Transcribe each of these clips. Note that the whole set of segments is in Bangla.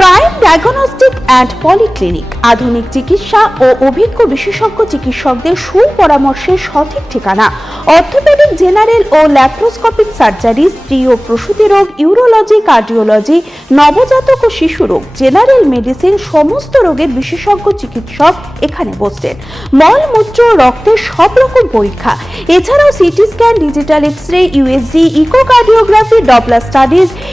প্রাইম ডায়াগনস্টিক অ্যান্ড পলিক্লিনিক আধুনিক চিকিৎসা ও অভিজ্ঞ বিশেষজ্ঞ চিকিৎসকদের সুপরামর্শের সঠিক ঠিকানা। অর্থোপেডিক জেনারেল ও ল্যাপ্রোস্কোপিক সার্জারি, স্ত্রী ও প্রসূতি রোগ, ইউরোলজি, কার্ডিওলজি, নবজাতক ও শিশু রোগ, জেনারেল মেডিসিন, সমস্ত রোগের বিশেষজ্ঞ চিকিৎসক এখানে বসছেন মল, মূত্র ও রক্তের সব রকম পরীক্ষা। এছাড়াও CT scan, digital X ray USG, echocardiography Doppler studies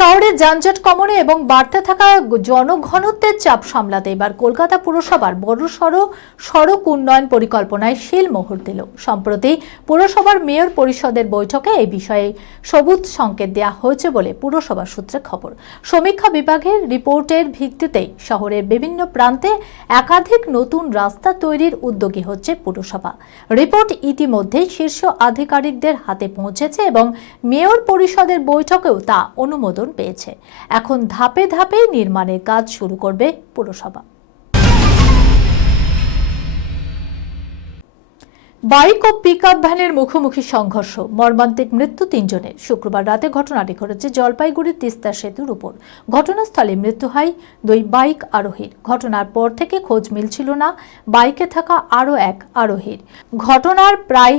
শহরের যানজট কমনে এবং বাড়তে থাকা জনঘনত্বের চাপ সামলাতে এবার কলকাতা পুরসভার বড়সড় সড়ক উন্নয়ন পরিকল্পনায় শিলমোহর দিল। সম্প্রতি পুরসভার মেয়র পরিষদের বৈঠকে এই বিষয়ে সবুজ সংকেত দেওয়া হয়েছে বলে পুরসভার সূত্রে খবর। সমীক্ষা বিভাগের রিপোর্টের ভিত্তিতে শহরের বিভিন্ন প্রান্তে একাধিক নতুন রাস্তা তৈরির উদ্যোগী হচ্ছে পুরসভা। রিপোর্ট ইতিমধ্যেই শীর্ষ আধিকারিকদের হাতে পৌঁছেছে এবং মেয়র পরিষদের বৈঠকেও তা অনুমোদন পেয়েছে। এখন ধাপে ধাপে নির্মাণের কাজ শুরু করবে পুরসভা। বাইক ও পিক ভ্যানের মুখোমুখি সংঘর্ষ, মর্মান্তিক মৃত্যু তিনজনের। শুক্রবার রাতে ঘটনাটি ঘটেছে জলপাইগুড়ির তিস্তা সেতুর উপর। ঘটনাস্থলে মৃত্যু হয় দুই বাইক আরোহীর। ঘটনার পর থেকে খোঁজ মিলছিল না, বাইকে থাকা আরও এক আরোহীর। ঘটনার প্রায়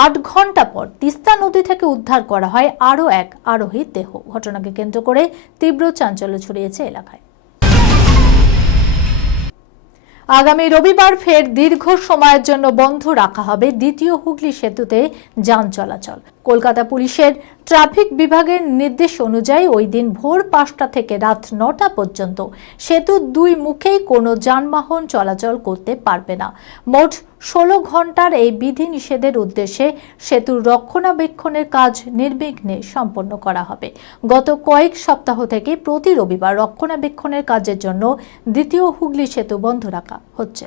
আট ঘণ্টা পর তিস্তা নদী থেকে উদ্ধার করা হয় আরও এক আরোহীর দেহ। ঘটনাকে কেন্দ্র করে তীব্র চাঞ্চল্য ছড়িয়েছে এলাকায়। আগামী রবিবার ফের দীর্ঘ সময়ের জন্য বন্ধ রাখা হবে দ্বিতীয় হুগলি সেতুতে যান চলাচল। কলকাতা পুলিশের ট্রাফিক বিভাগের নির্দেশ অনুযায়ী ওই দিন ভোর পাঁচটা থেকে রাত নটা পর্যন্ত সেতুর দুই মুখেই কোনো যানবাহন চলাচল করতে পারবে না। মোট ষোলো ঘণ্টার এই বিধি নিষেধের উদ্দেশ্যে সেতুর রক্ষণাবেক্ষণের কাজ নির্বিঘ্নে সম্পন্ন করা হবে। গত কয়েক সপ্তাহ থেকে প্রতি রবিবার রক্ষণাবেক্ষণের কাজের জন্য দ্বিতীয় হুগলি সেতু বন্ধ রাখা হচ্ছে।